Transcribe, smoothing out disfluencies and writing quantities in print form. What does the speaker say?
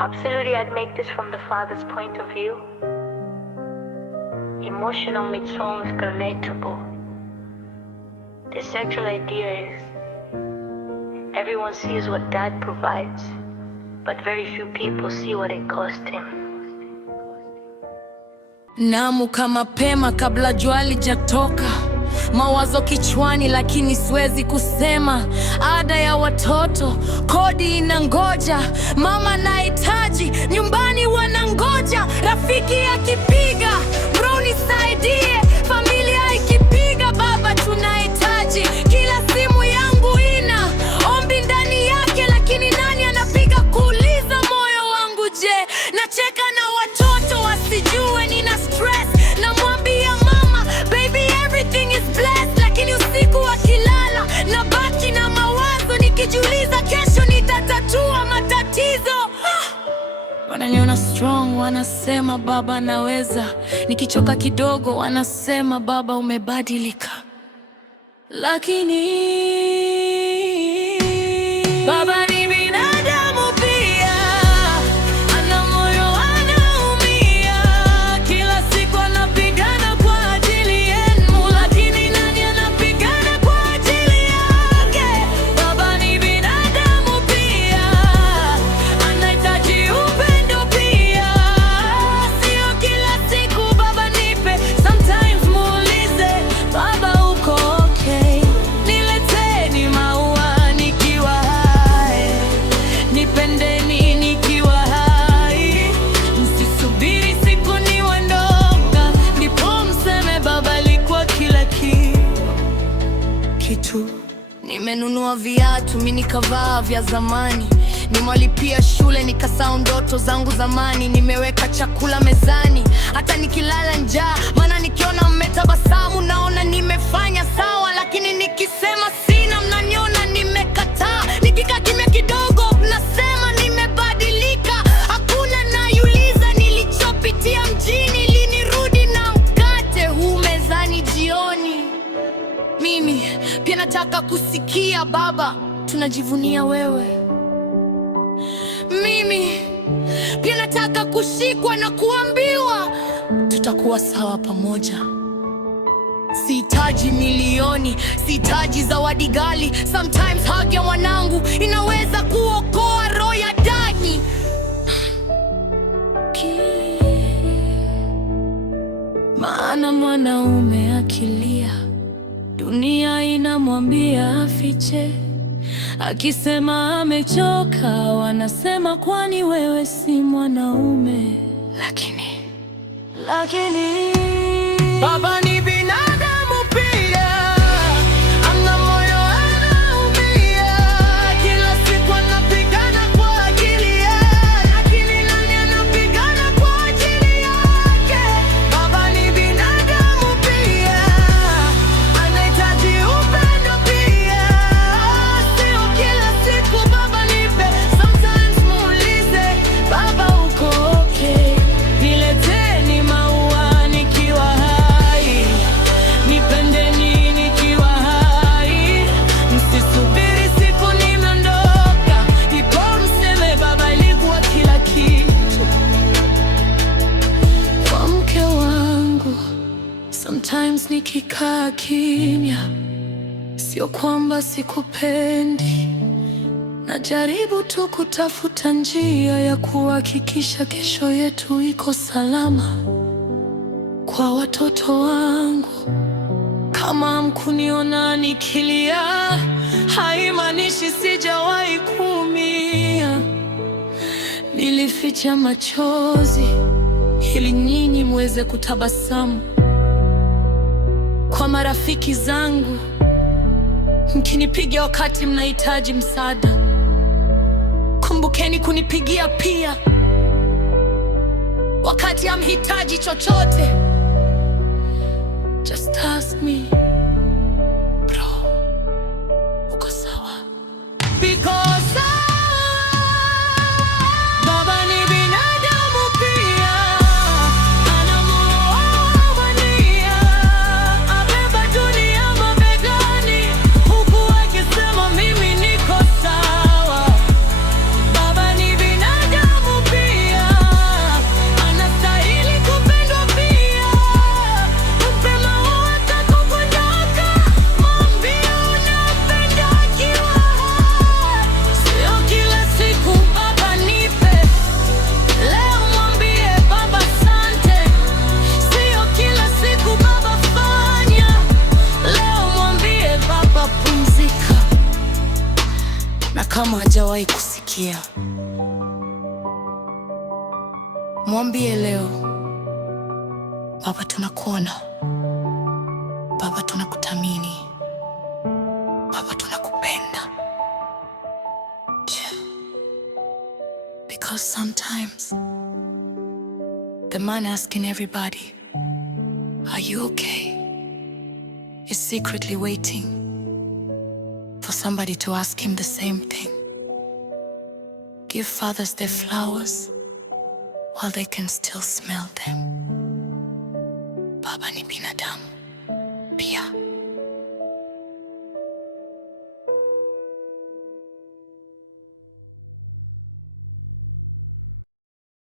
Absolutely, I'd make this from the father's point of view. Emotional makes homes relatable. The central idea is everyone sees what dad provides, but very few people see what it cost him. Naamka mapema kabla jua halijatoka, mawazo kichwani lakini siwezi kusema. Ada ya watoto, kodi inangoja, mama nahitaji, nyumbani wanangoja. Rafiki akipiga, bro nisaidie, familia ikipiga, baba tunahitaji. Kila simu yangu ina ombi ndani yake, lakini nani anapiga kuuliza moyo wangu je? Nacheka na watoto wasijue nina stress, namwambia mama baby everything is blessed, lakini usiku akilala nabaki na mawazo, nikijiuliza kesho nitatatua matatizo. Wananiona strong, wanasema baba anaweza. Nikichoka kidogo wanasema baba umebadilika, lakini baba ni binadamu pia, ana moyo, anaumia. Kila siku anapigana kwa ajili yenu, lakini nani anapigana kwa ajili yake? Baba ni binadamu pia, anahitaji upendo pia. Sio kila siku baba nipe, sometimes muulize baba uko okay? Nileteni maua nikiwa hai, nipendeni nikiwa hai, msisubiri siku niwandoka ndipo mseme baba alikuwa kila kitu. Nimenunua viatu mimi nikavaa vya zamani, nimewalipia shule nikasahau ndoto zangu zamani. Nimeweka chakula mezani hata nikilala njaa, maana nikiona mmetabasamu naona nimefanya sawa, lakini nikisema sina mnaniona nimekataa. Nikikaa kimya kidogo mnasema nimebadilika. Hakuna nayuliza nilichopitia mjini linirudi na mkate huu mezani jioni. Mimi pia nataka kusikia baba tunajivunia wewe. Mimi pia nataka kushikwa na kuambiwa tutakuwa sawa pamoja. Sihitaji milioni, sihitaji zawadi ghali. Sometimes hug ya mwanangu inaweza kuokoa roho ya ndani. Maana mwanaume akilia, dunia inamwambia afiche. Akisema amechoka, wanasema kwani wewe si mwanaume. Lakini baba ni binadamu pia, ana moyo, anaumia. Kila siku anapigana kwa ajili yake, lakini nani anapigana kwa ajili yake? Baba ni binadamu pia, anahitaji upendo pia. Sio kila siku baba nipe, sometimes muulize baba uko okay? Nileteni maua nikiwa hai, nipendeni nikiwa hai, msisubiri siku nimeondoka ndipo mseme baba alikuwa kila kitu. Kwa mke wangu sometimes nikikaa kimya, sio kwamba sikupendi, najaribu tu kutafuta njia ya kuhakikisha kesho yetu iko salama. Kwa watoto wangu, kama hamkuniona nikilia, haimaanishi sijawahi kuumia. Nilificha machozi ili nyinyi muweze kutabasamu. Kwa marafiki zangu, mkinipigia wakati mnahitaji msaada, kumbukeni kunipigia pia wakati hamhitaji chochote. Just ask me, bro, uko sawa? Because baba ni binadamu pia, ana moyo, anania. Abeba dunia mabegani, huku akisema mimi niko sawa. Baba ni binadamu pia. kama hajawahi kusikia. Mwambie leo, Baba tunakuona, Baba tunakuthamini, Baba tunakupenda. Yeah. Because sometimes the man asking everybody, "Are you okay?" is secretly waiting for somebody to ask him the same thing. Give fathers their flowers while they can still smell them. Baba ni binadamu pia.